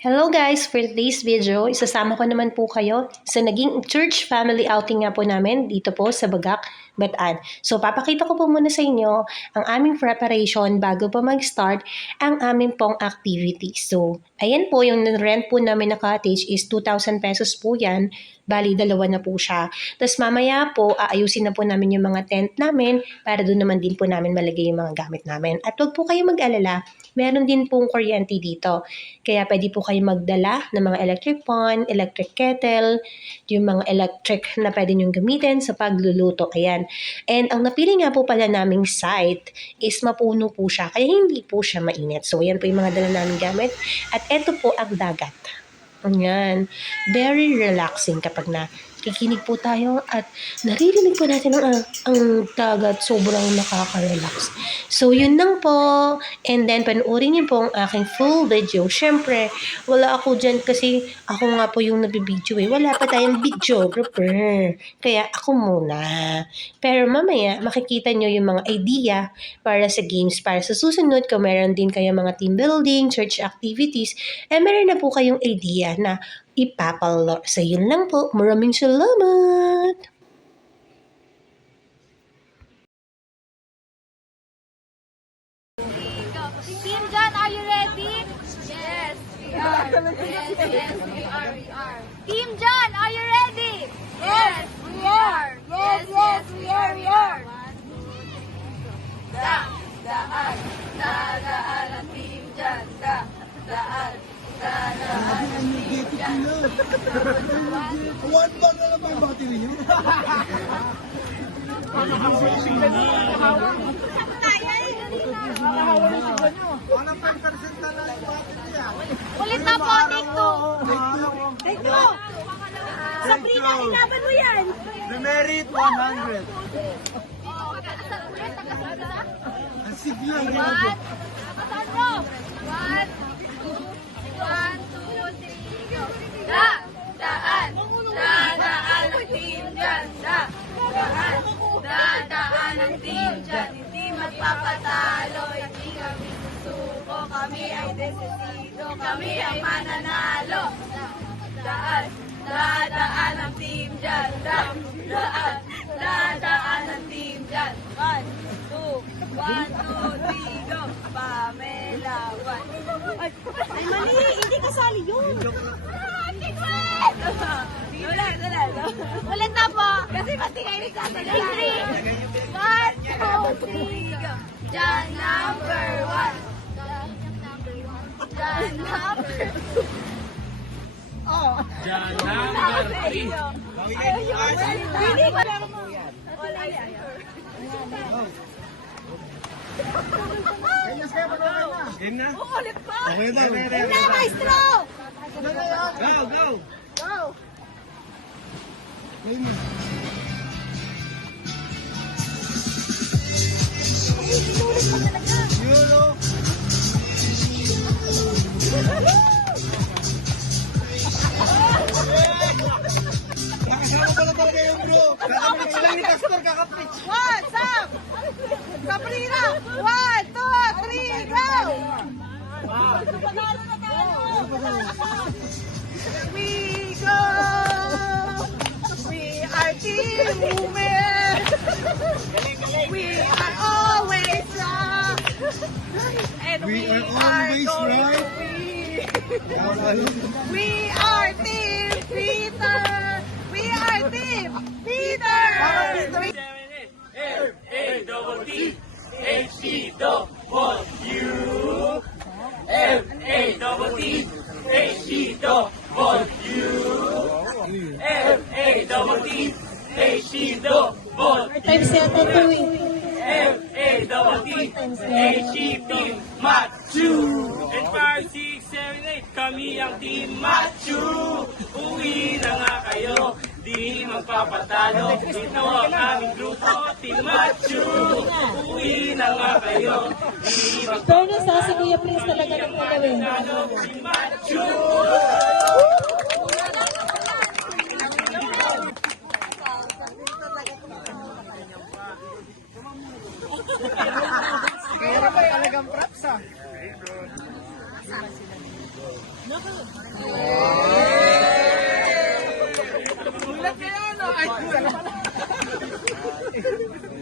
Hello guys! For today's video, isasama ko naman po kayo sa naging church family outing nga po namin dito po sa Bagak, Bataan. So papakita ko po muna sa inyo ang aming preparation bago pa mag-start ang aming pong activity. So ayan po, yung rent po namin na cottage is 2,000 pesos po yan. Bali, dalawa na po siya. Tapos mamaya po, aayusin na po namin yung mga tent namin para doon naman din po namin malagay yung mga gamit namin. At huwag po kayo mag-alala, meron din pong kuryente dito. Kaya pwede po kayo magdala ng mga electric pan, electric kettle, yung mga electric na pwede nyong gamitin sa pagluluto. Ayan. And ang napili nga po pala naming site is mapuno po siya, kaya hindi po siya mainit. So, ayan po yung mga dala namin gamit. At eto po ang dagat. Ayan. Very relaxing kapag nakikinig po tayo at naririnig po natin ang dagat. Sobrang nakaka-relax. So, yun lang po. And then, panoorin niyo po ang aking full video. Siyempre, wala ako dyan kasi ako nga po yung nabibideo eh. Wala pa tayong videographer. Kaya ako muna. Pero mamaya, makikita nyo yung mga idea para sa games. Para sa susunod, kung meron din kayo mga team building, church activities, meron na po kayong idea na ipapalo. So, yun lang po. Maraming salamat! Team John, are you ready? Yes, we are. Yes, we are. Team John, are you ready? Yes, we are. Yes, we are. Daan ang Team John. Daan ang Team John. One bar na lang ang battery niyo. Ulit na po, take two. Take two. Sabrina, ilaban mo yan. The merit 100. Ang sigla. One, two, three, go. Dadaan ang Team John. Dadaan ang Team John. Hindi magpapatalo, hindi kami susuko. Kami ay desisido, kami ay mananalo. Dadaan ang Team John. Dadaan ang Team John. 1, 2, 3, go. Pamela, 1. Ay, mali! Hindi kasali yun! Ulit na po! Kasi pati kayo nagsasalita. 1, 2, 3, go. John number 1. John number 2. Oh. John number 3. Hindi ko lang mo. Wala yan. Game na? Ulit pa! Okay ba? Game na, maestro! Go! Go! Game na. Euro. Nakasama pala talaga yung bro. Kakapit sila ni Pastor, kakapit. What's up? Sabrina! 1, 2, 3, go! We go! We are Team Women! We are always strong! And We are always right. We are Team Peter! We are Team Peter! F-A-T-T H-E-double-U F-A-T-T H-E-double-U F-A-T-T Times yata ito eh. F-A-T-T Machu. And 5, 6, 7, 8 kami ang Team Machu. Uwi na nga kayo. di magpapatalo. Ito ang aming grupo, Team Machu. Uwi na nga kayo, di Fairness ha, si Kuya Prince talaga ng gagawin. magpapatalo. Team Machu.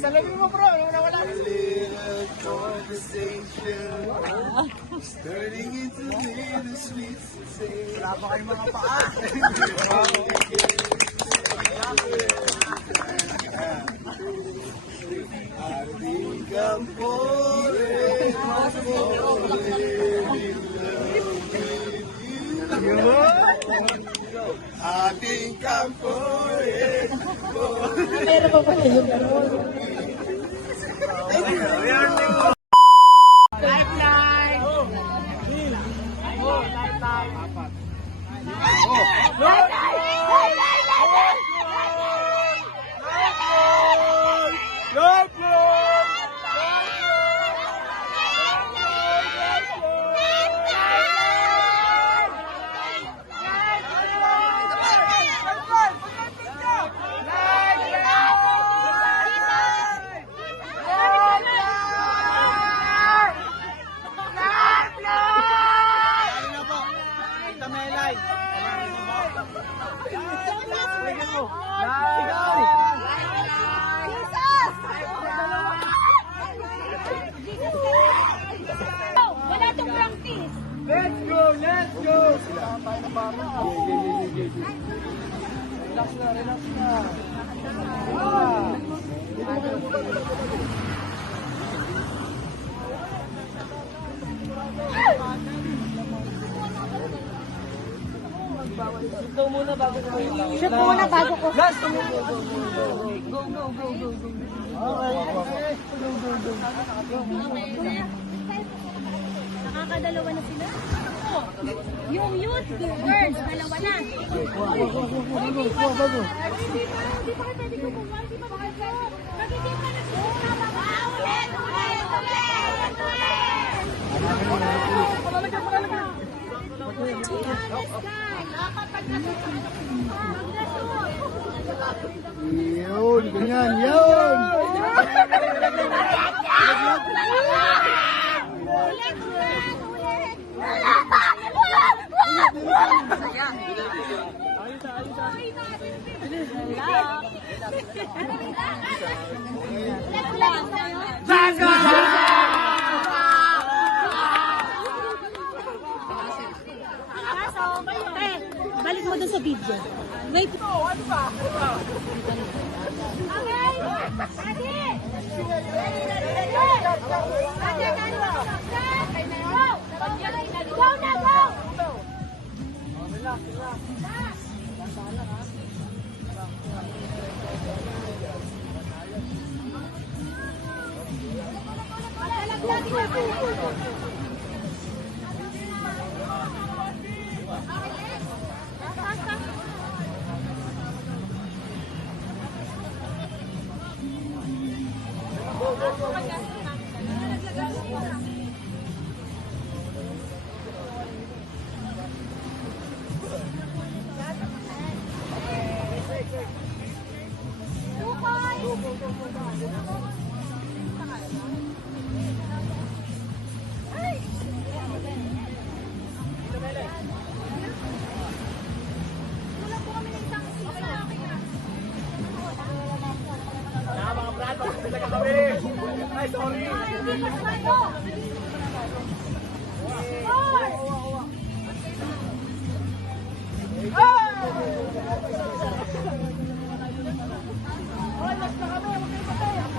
Salamin mo bro, wala. Turning into the sweet sensation. Wala pa kayong mga paa. Ating kampore, ating kampore. Meron pa pala yung gano'n. Wala tong practice. Let's go! Let's go! Relax na, relax na. Shoot muna bago ko. Last! Go, go, go, go. Okay. Nakakadalawa na sila. Yung youth, girls, dalawa na. Hindi pa kayo pwede kumuha. Hindi pa kayo. Pag hindi pa nagsusunod, Yun, ganyan, yun! Balik mo dun sa video. Wait.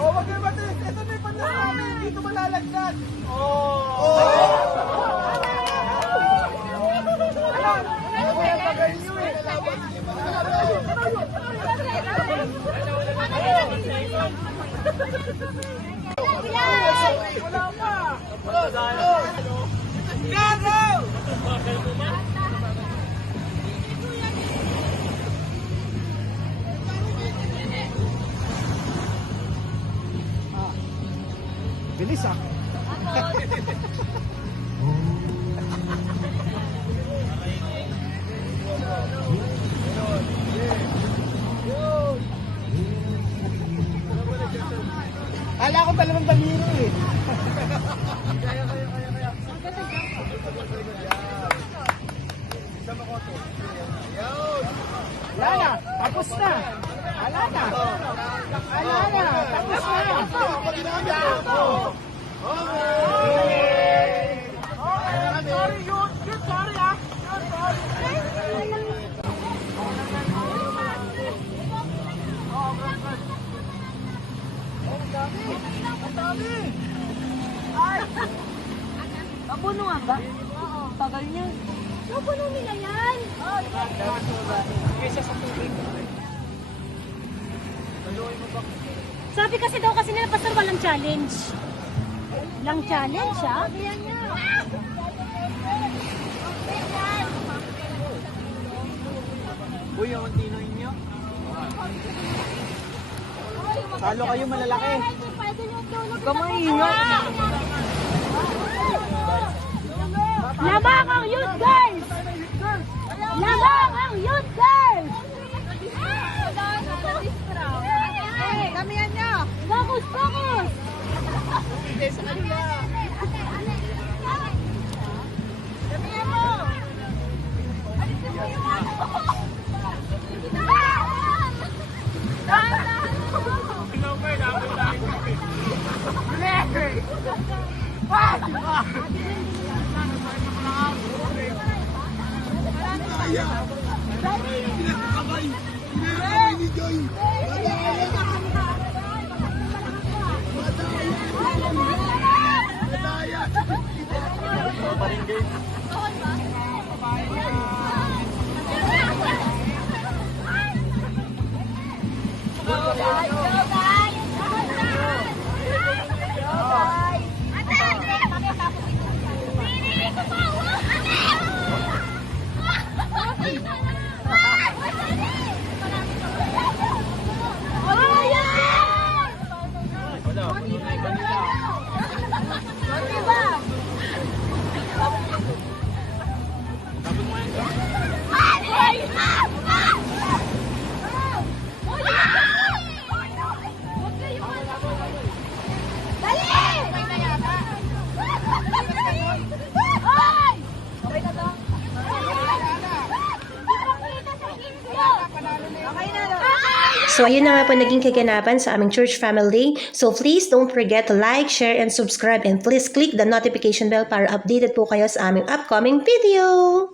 Wag kayo matis! Ito na yung panahon namin! Dito malalagdag! Gago! Bilis ah. Kala ko talagang baliro eh. Wala na, tapos na. Wala na. Wala na, tapos na. Sorry, you're sorry ah. Napuno nga ba? Oo. Tagal niya. Napuno nila yan. Sabi kasi daw kasi nila pastor walang challenge. Lang challenge ah. Yan niya. Uy, ang tinoy niyo. Talo kayo malalaki. Kamay Labang ang youth guys! Labang ang youth guys! Kami yan niya. Focus, focus! Hindi sa kanila. Kamihan mo. Alisin mo yung ano. Pinakakabay ni Joy. So, ayun na nga po naging kaganapan sa aming church family. So, please don't forget to like, share, and subscribe. And please click the notification bell para updated po kayo sa aming upcoming video.